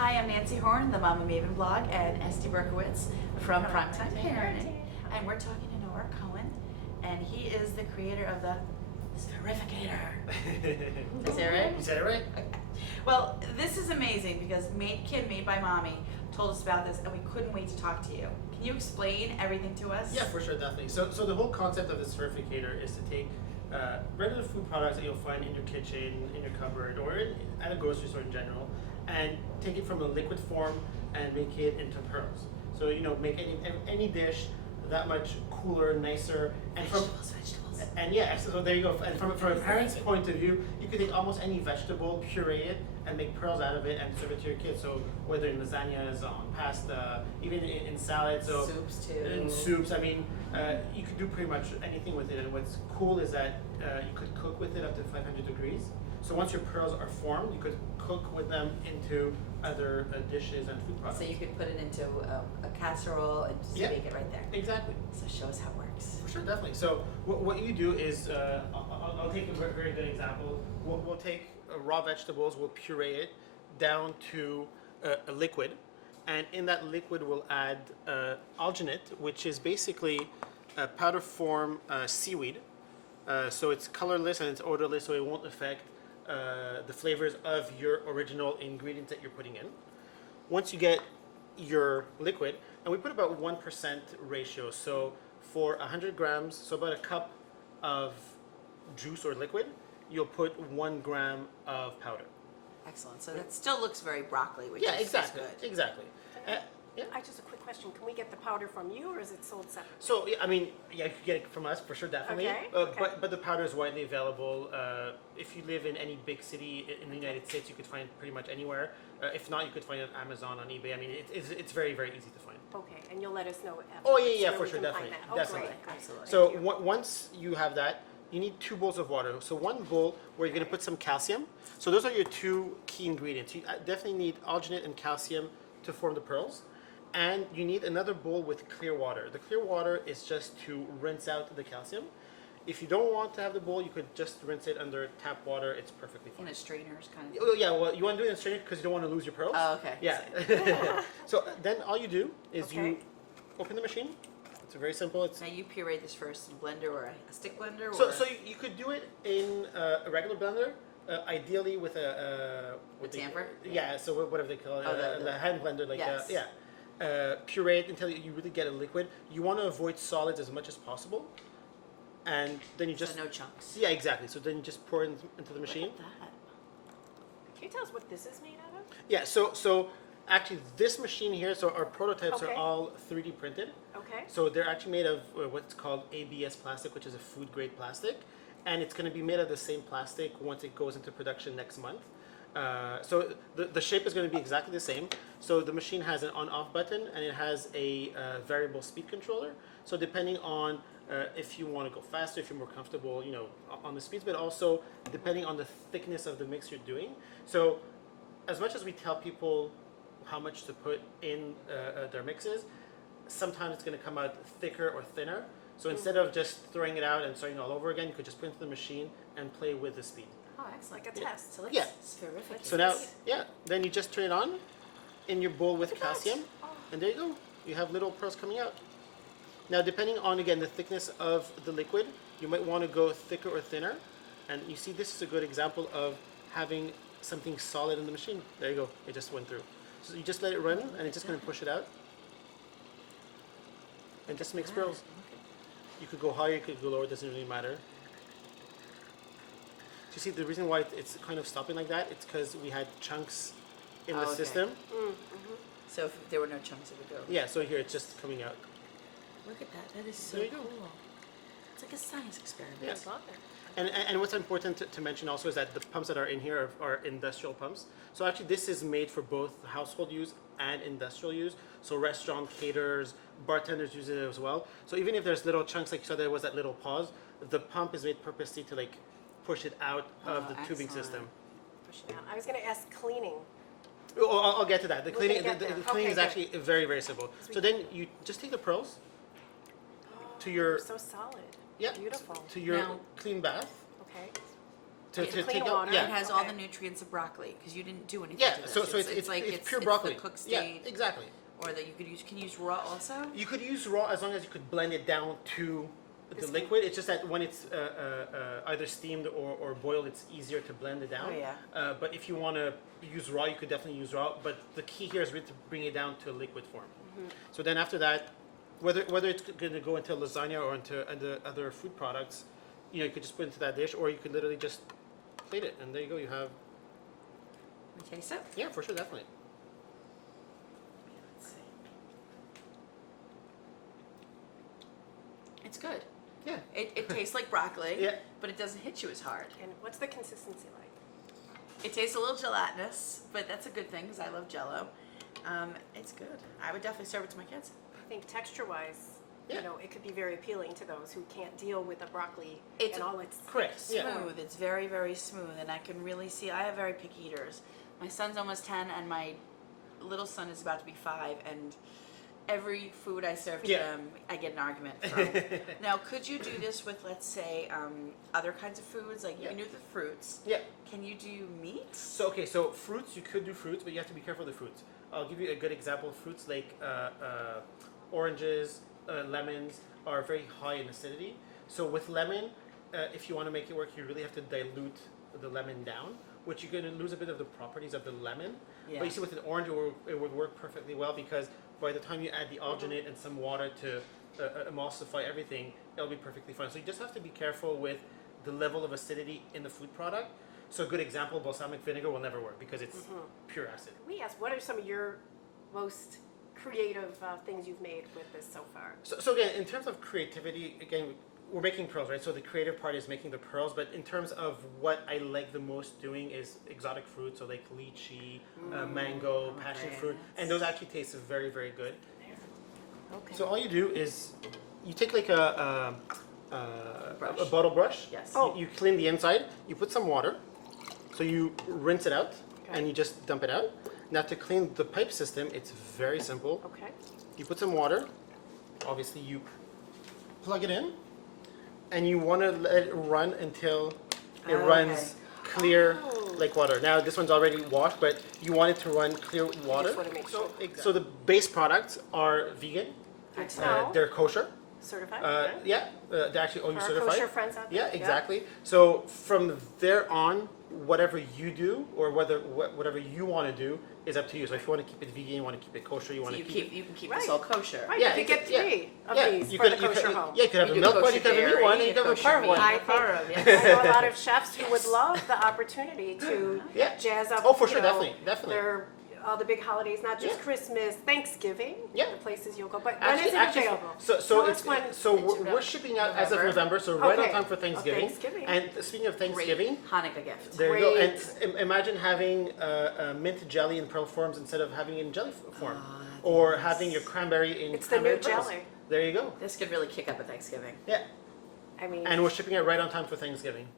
Hi, I'm Nancy Horn, the Mama Maven blog, and Esty Berkowitz from Primetime Parenting. And we're talking to Noah Cohen, and he is the creator of the Spherificator. Is that right? You said it right. Okay. Well, this is amazing because Kim, Made by Mommy, told us about this, and we couldn't wait to talk to you. Can you explain everything to us? Yeah, for sure, definitely. So the whole concept of the Spherificator is to take regular food products that you'll find in your kitchen, in your cupboard, or at a grocery store in general, and take it from a liquid form and make it into pearls. So make any dish that much cooler, nicer, and Vegetables. And yeah, so there you go. And from a parent's point of view, you could take almost any vegetable, puree it, and make pearls out of it, and serve it to your kids. So whether in lasagnas, on pasta, even in salads, so soups too. in soups. I mean, you could do pretty much anything with it. And what's cool is that you could cook with it up to 500 degrees. So once your pearls are formed, you could cook with them into other dishes and food products. So you could put it into a casserole and just bake it right there. Exactly. So show us how it works. For sure, definitely. So what you do is, I'll take a very good example. We'll take raw vegetables, we'll puree it down to a liquid, and in that liquid we'll add alginate, which is basically a powder form seaweed. So it's colorless and it's odorless, so it won't affect the flavors of your original ingredients that you're putting in. Once you get your liquid, and we put about 1% ratio, so for 100 grams, so about a cup of juice or liquid, you'll put 1 gram of powder. Excellent. So that still looks very broccoli, which Yeah, is exactly, good. exactly. Yeah. I just a quick question. Can we get the powder from you, or is it sold separately? So yeah, I mean, yeah, you could get it from us for sure, definitely. Okay, But the powder is widely available. If you live in any big city in the United States, you could find it pretty much anywhere. If not, you could find it on Amazon, on eBay. I mean, it's very, very easy to find. Okay, and you'll let us know. Oh yeah, where for we sure, can find definitely, that. Oh, definitely. great. Absolutely. So Thank you. once you have that, you need 2 bowls of water. So one bowl where you're going to put some calcium. So those are your 2 key ingredients. You definitely need alginate and calcium to form the pearls. And you need another bowl with clear water. The clear water is just to rinse out the calcium. If you don't want to have the bowl, you could just rinse it under tap water. It's perfectly fine. In a strainers kind of. Oh yeah, well you want to do it in a strainer because you don't want to lose your pearls. Oh, okay. Yeah. So then all you do is you Okay. open the machine. It's very simple. It's Now you pureed this first in a blender or a stick blender? so or? you could do it in a regular blender, ideally with a With tamper? Yeah. So whatever they call it, Oh, the hand blender, like Yes. yeah. Puree it until you really get a liquid. You want to avoid solids as much as possible, and then you just So no chunks. yeah, exactly. So then you just pour it into the machine. Look at that. Can you tell us what this is made out of? Yeah. So actually, this machine here. So our prototypes are Okay. all 3D printed. Okay. So they're actually made of what's called ABS plastic, which is a food grade plastic, and it's going to be made of the same plastic once it goes into production next month. So the shape is going to be exactly the same. So the machine has an on-off button and it has a variable speed controller. So depending on if you want to go faster, if you're more comfortable, on the speeds, but also depending on the thickness of the mix you're doing. So as much as we tell people how much to put in their mixes, sometimes it's going to come out thicker or thinner. So instead of just throwing it out and starting all over again, you could just put it into the machine and play with the speed. Oh, excellent. Like a Yeah. test. So let's Yeah. Spherificate. So now, yeah, then you just turn it on in your bowl with calcium, and there you go. You have little pearls coming out. Now, depending on, again, the thickness of the liquid, you might want to go thicker or thinner. And you see, this is a good example of having something solid in the machine. There you go. It just went through. So you just let it run, and it's just going to push it out. And just makes pearls. You could go higher, you could go lower, it doesn't really matter. So you see, the reason why it's kind of stopping like that, it's because we had chunks in the Oh, okay. system. So if there were no chunks, it would go. Yeah, so here it's just coming out. Look at that. That is so There you go. cool. It's like a science experiment. Yeah. I love it. And what's important to mention also is that the pumps that are in here are industrial pumps. So actually this is made for both household use and industrial use. So restaurant caterers, bartenders use it as well. So even if there's little chunks, like you saw there was that little pause, the pump is made purposely to like push it out of the tubing excellent. system. Push it out. I was going to ask cleaning. Oh, I'll get to that. The We're cleaning, gonna the, get the there. cleaning Okay, is actually very, very simple. So then you just take the pearls to your So solid. yeah Beautiful. to your Now- clean bath. Okay. Yeah, clean out- water. It has all Okay. the nutrients of broccoli because you didn't do anything Yeah, to this. so it's like pure broccoli. the cooked Yeah, state, exactly. or that you could use. Can you use raw also? You could use raw as long as you could blend it down to the This liquid. It's just that when it's either steamed or boiled, it's easier to blend it down. Oh, yeah. But if you want to use raw, you could definitely use raw. But the key here is really to bring it down to a liquid form. So then after that, whether it's going to go into lasagna or into other food products, you could just put it into that dish, or you could literally just plate it, and there you go. You have We taste it. yeah, for sure, definitely. Let's see. It's good. Yeah. It tastes like broccoli. Yeah. But it doesn't hit you as hard. And what's the consistency like? It tastes a little gelatinous, but that's a good thing because I love Jell-O. It's good. I would definitely serve it to my kids. I think texture-wise, Yeah. it could be very appealing to those who can't deal with the broccoli It's and all its Correct. Smooth. Yeah. It's very, very smooth, and I can really see. I have very picky eaters. My son's almost 10, and my little son is about to be 5, and every food I serve to Yeah. them, I get an argument from. Now, could you do this with, let's say, other kinds of foods? Like you can do the fruits. Yeah. Can you do meats? So fruits, you could do fruits, but you have to be careful of the fruits. I'll give you a good example of fruits like oranges, lemons are very high in acidity. So with lemon, if you want to make it work, you really have to dilute the lemon down, which you're going to lose a bit of the properties of the lemon. Yeah. But you see with an orange, it would work perfectly well because by the time you add the alginate and some water to emulsify everything, it'll be perfectly fine. So you just have to be careful with the level of acidity in the food product. So a good example, balsamic vinegar will never work because it's pure acid. We asked, what are some of your most creative things you've made with this so far? So again, in terms of creativity, again, we're making pearls, right? So the creative part is making the pearls, but in terms of what I like the most doing is exotic fruits, so like lychee, mango, passion fruit, and those actually taste very, very good. Okay. So all you do is you take like a Brush. bottle brush. Yes. Oh. You clean the inside. You put some water. So you rinse it out, and you just dump it out. Now to clean the pipe system, it's very simple. Okay. You put some water. Obviously, you plug it in, and you want to let it run until it runs clear Oh. like water. Now this one's already washed, but you want it to run clear water. wanna make sure. So the base products are vegan. Excellent. They're kosher. Certified? Yeah, they're actually OU For our certified. kosher friends out there. Yeah, exactly. So from there on, whatever you do or whatever you want to do is up to you. So if you want to keep it vegan, you want to keep it kosher, you want So to you keep you can keep Right. this all kosher. Right, Yeah, you could get yeah. 3 of yeah, these you for could, the you kosher could, home. yeah, you could have You a do milk one, kosher you could have a meat dairy, one, and you could have a kosher pearl meat. one. I Pearl, think yes. I know a lot of chefs who would love the opportunity to Yeah. jazz up. Oh, for sure, you know, definitely. all the big holidays, not just Yeah. Christmas, Thanksgiving. Yeah. The places you'll go, but when is it available? So Tell it's us when. we're shipping out as of November. November, so right on Okay. time for Thanksgiving. Thanksgiving. And speaking of Thanksgiving, Great Hanukkah gift. there you go. And Great. imagine having mint jelly in pearl forms instead of having it in jelly form, Ah, or having your cranberry in It's the cranberry new pearls. jelly. There you go. This could really kick up at Thanksgiving. Yeah, I mean, and we're shipping it right on time for Thanksgiving.